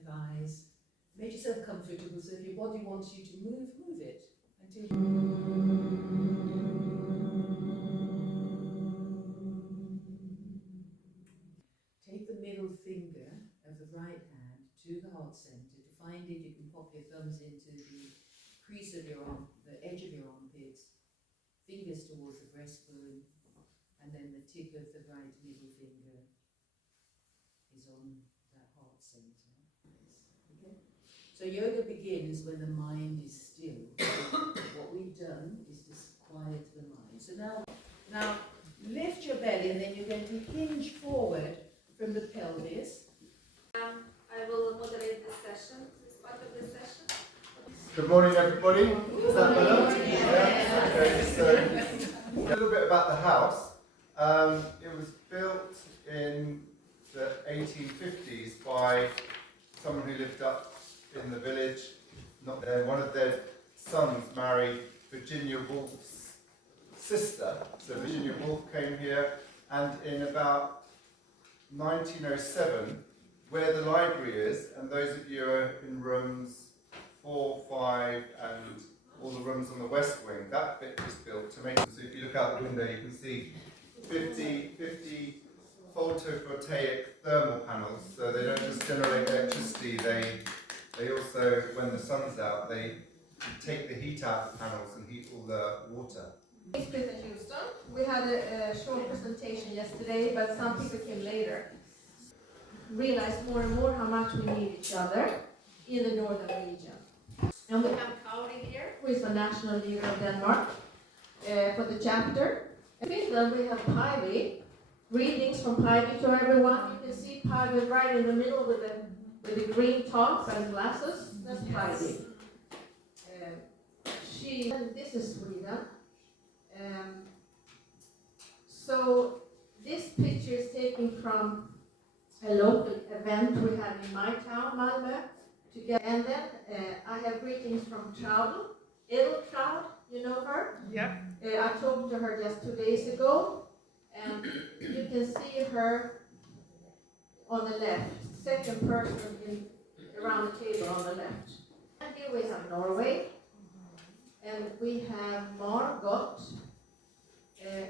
thighs. Make yourself comfortable, so if your body wants you to move, move it until take the middle finger of the right hand to the heart center. To find it, you can pop your thumbs into the crease of your arm, the edge of your armpits, fingers towards the breastbone, and then the tip of the right middle finger is on that heart center. Okay? So yoga begins when the mind is still. What we've done is to quiet the mind. So now lift your belly, and then you're going to hinge forward from the pelvis. I will moderate this session, this part of this session. Good morning, everybody. Is that better? Yeah. Okay, so a little bit about the house. It was built in the 1850s by someone who lived up in the village. Not there. One of their sons married Virginia Woolf's sister. So Virginia Woolf came here, and in about 1907, where the library is, and those of you are in rooms 4, 5, and all the rooms on the west wing, that bit was built to make it. So if you look out the window, you can see 50 photovoltaic thermal panels. So they don't just generate electricity, they also, when the sun's out, they take the heat out of the panels and heat all the water. Peter Houston. We had a short presentation yesterday, but some people came later. Realized more and more how much we need each other in the northern region. And we have Kauri here, who is the national leader of Denmark for the chapter. In Finland, we have Päivi. Greetings from Päivi to everyone. You can see Päivi right in the middle with the green top and glasses. That's Päivi. This is Sweden. So this picture is taken from a local event we had in my town, Malmö. And then I have greetings from Traudl, Edeltraud, you know her? Yep. I talked to her just 2 days ago, and you can see her on the left, second person around the table on the left. And here we have Norway, and we have Margot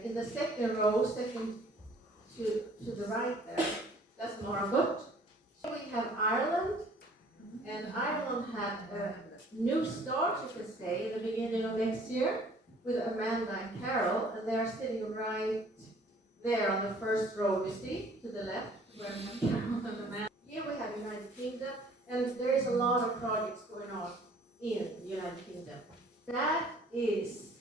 in the second row, second to the right there. That's Margot. We have Ireland, and Ireland had a new start, you can say, in the beginning of next year with Amanda and Carol, and they are sitting right there on the first row, you see, to the left, where we have Carol and Amanda. Here we have United Kingdom, and there is a lot of projects going on in the United Kingdom. That is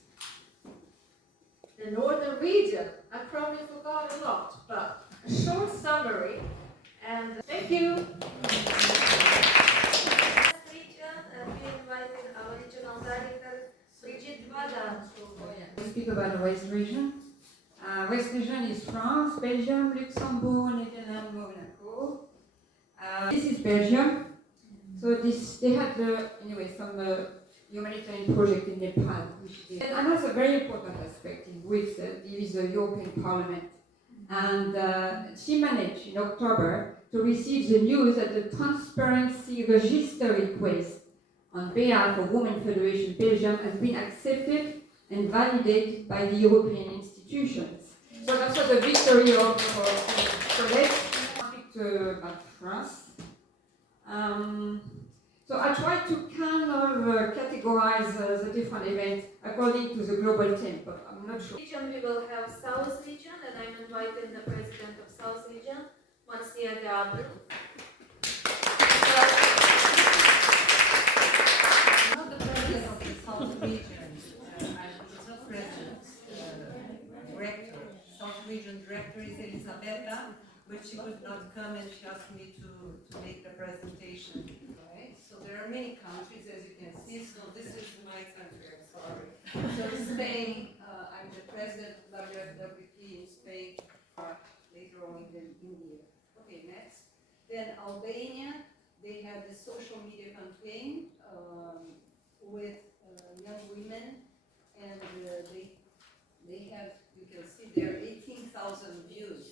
the northern region. I probably forgot a lot, but a short summary, and thank you. We speak about the West region. West region is France, Belgium, Luxembourg, Netherlands, Monaco. This is Belgium. So they had some humanitarian project in Nepal, which is another very important aspect in which there is the European Parliament. And she managed in October to receive the news that the transparency register request on behalf of Women Federation Belgium has been accepted and validated by the European institutions. So that was a victory of so let's speak about France. So I try to kind of categorize the different events according to the global theme, but I'm not sure. We will have South region, and I'm inviting the president of South region, Marcia Gabriel. I'm not the president of the South region. I'm not president, director. South region director is Elisabetta, but she could not come, and she asked me to make the presentation. Right? So there are many countries, as you can see. So this is my country. I'm sorry. So Spain, I'm the president of WFWP in Spain. Later on in India. Okay, next. Then Albania, they have the social media campaign with young women, and they have, you can see there, 18,000 views.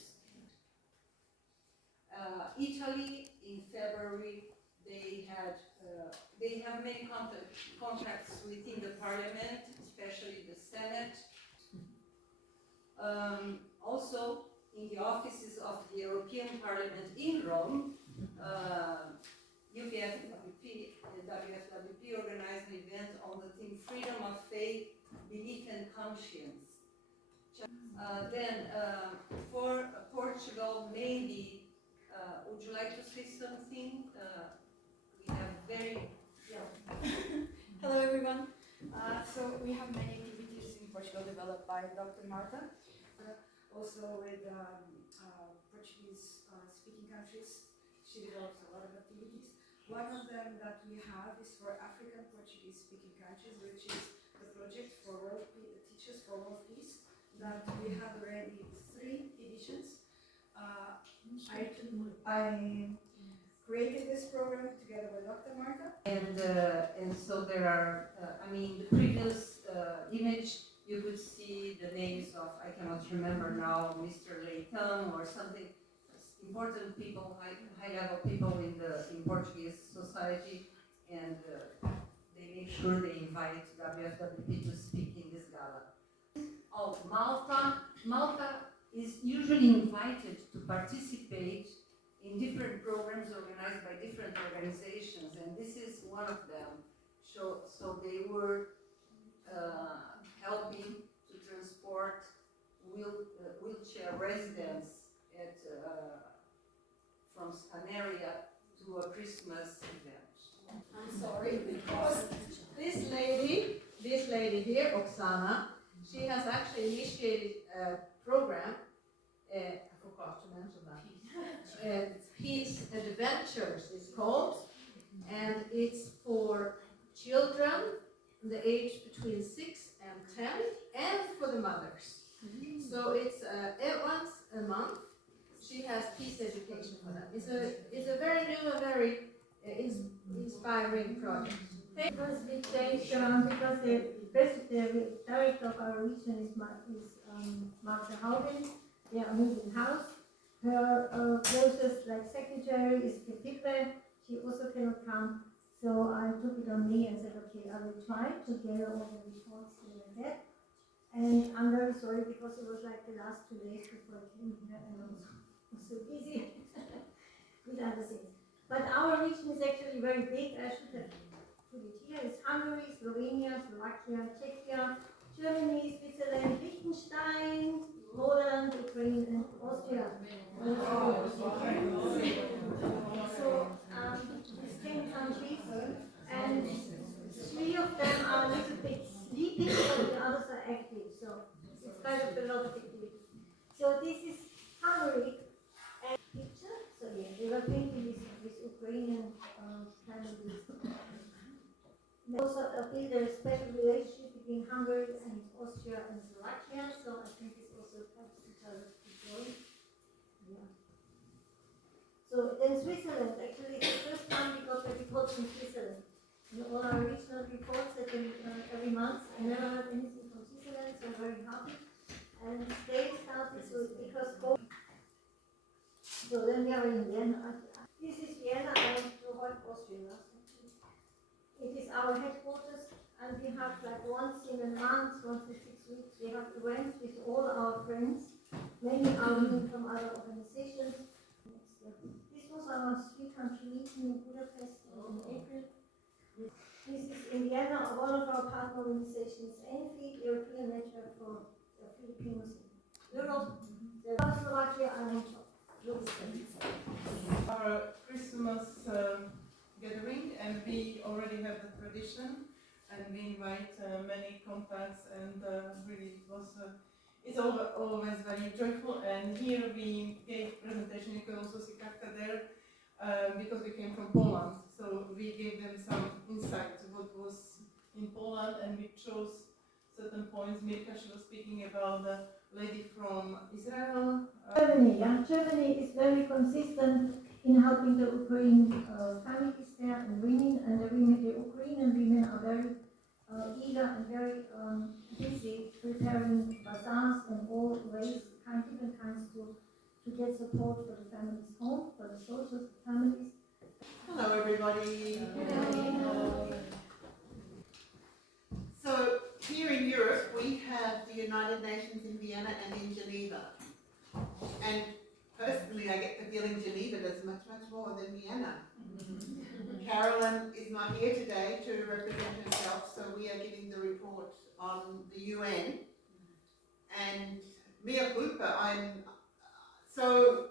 Italy in February they have many contacts within the parliament, especially the Senate. Also, in the offices of the European Parliament in Rome, WFWP organized an event on the theme freedom of faith, belief and conscience. For Portugal, maybe, would you like to say something? We have Hello everyone. So we have many activities in Portugal developed by Dr. Marta, also with Portuguese speaking countries. She develops a lot of activities. One of them that we have is for African Portuguese speaking countries, which is the project for Teachers for World Peace, that we have already 3 editions. I created this program together with Dr. Marta. And so there are, I mean, the previous image, you could see the names of, I cannot remember now, Mr. Leitão or something, important people, high-level people in Portuguese society, and they make sure they invite WFWP to speak in this gala. Oh, Malta is usually invited to participate in different programs organized by different organizations, and this is one of them. So they were helping to transport wheelchair residents from Scanaria to a Christmas event. I'm sorry, because this lady here, Oksana, she has actually initiated a program, I forgot to mention that, Peace Adventures it's called, and it's for children the age between 6 and 10, and for the mothers. So it's once a month. She has peace education for them. It's a very new and very inspiring project. It was a big change because the director of our region is Martha Haugen. They are moving house. Her closest secretary is Cleeve. She also cannot come. So I took it on me and said, okay, I will try to gather all the reports that I get. And I'm very sorry because it was like the last 2 days before I came here and I was so busy with other things. But our region is actually very big. I should have put it here. It's Hungary, Slovenia, Slovakia, Czechia, Germany, Switzerland, Liechtenstein, Poland, Ukraine, and Austria. So these 10 countries, and 3 of them are a little bit sleeping, but the others are active. So it's kind of a lot of activity. So this is Hungary. And picture. So yeah, they were painting this Ukrainian families. They also build a special relationship between Hungary and Austria and Slovakia. So I think this also helps each other to grow. Yeah. So then Switzerland, actually it's the first time we got a report from Switzerland. In all our regional reports that every month, I never heard anything from Switzerland, so I'm very happy. And they started because so then we are in Vienna. This is Vienna and Austria. It is our headquarters, and we have once in a month, once in 6 weeks, we have events with all our friends. Many are women from other organizations. This was our 3-country meeting in Budapest in April. This is in Vienna, one of our partner organizations, ENFI, European Network for Filipinos in Europe, Slovakia, and our Christmas gathering, and we already have the tradition, and we invite many contacts, and really it's always very joyful. And here we gave presentation. You can also see Katka there because we came from Poland, so we gave them some insight to what was in Poland, and we chose certain points. Mirka, she was speaking about the lady from Israel. Germany is very consistent in helping the Ukrainian families there and women, and the Ukrainian women are very eager and very busy preparing bazaars and all ways, different kinds to get support for the families home, for the soldiers, the families. Hello everybody. everybody. So here in Europe, we have the United Nations in Vienna and in Geneva. And personally, I get the feeling Geneva does much, much more than Vienna. Carolyn is not here today to represent herself, so we are giving the report on the UN. And mea culpa, I'm so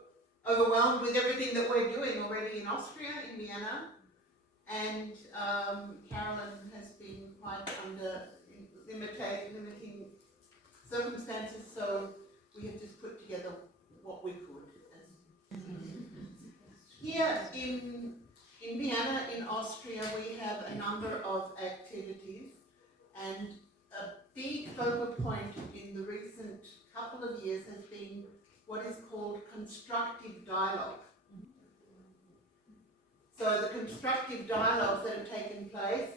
overwhelmed with everything that we're doing already in Austria, in Vienna. And Carolyn has been quite under limiting circumstances, so we have just put together what we could. Here in Vienna, in Austria, we have a number of activities, and a big focal point in the recent couple of years has been what is called constructive dialogue. So the constructive dialogues that have taken place,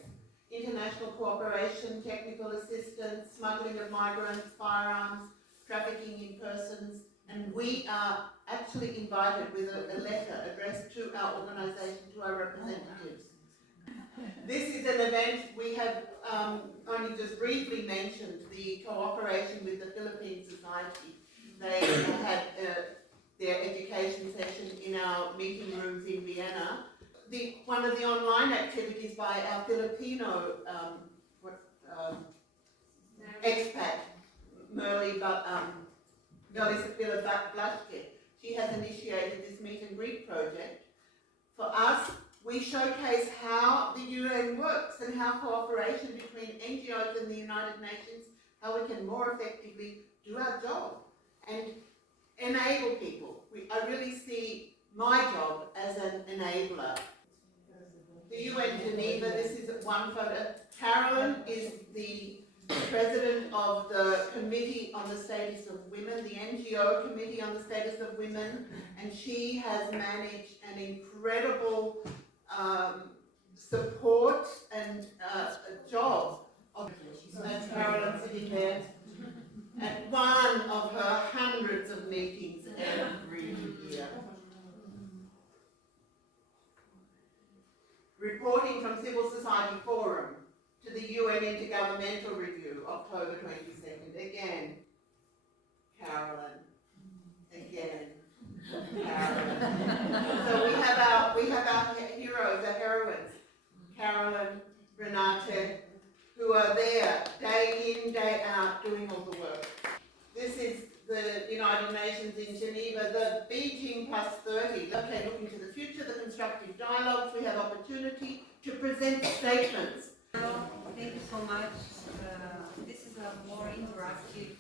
international cooperation, technical assistance, smuggling of migrants, firearms, trafficking in persons, and we are actually invited with a letter addressed to our organisation, to our representatives. This is an event we have only just briefly mentioned, the cooperation with the Philippine Society. They had their education session in our meeting rooms in Vienna. One of the online activities by our Filipino expat, Merle Sapila Blasque. She has initiated this meet and greet project. For us, we showcase how the UN works and how cooperation between NGOs and the United Nations, how we can more effectively do our job and enable people. I really see my job as an enabler. The UN Geneva, this is one photo. Carolyn is the president of the Committee on the Status of Women, the NGO Committee on the Status of Women, and she has managed an incredible support and a job of Carolyn sitting there at one of her hundreds of meetings every year. Reporting from Civil Society Forum to the UN Intergovernmental Review, October 22nd. Again, Carolyn. Again, Carolyn. So we have our heroes, our heroines, Carolyn, Renate, who are there day in, day out doing all the work. This is the United Nations in Geneva, the Beijing +30. Okay, looking to the future, the constructive dialogues, we have opportunity to present statements. Thank you so much. This is a more interactive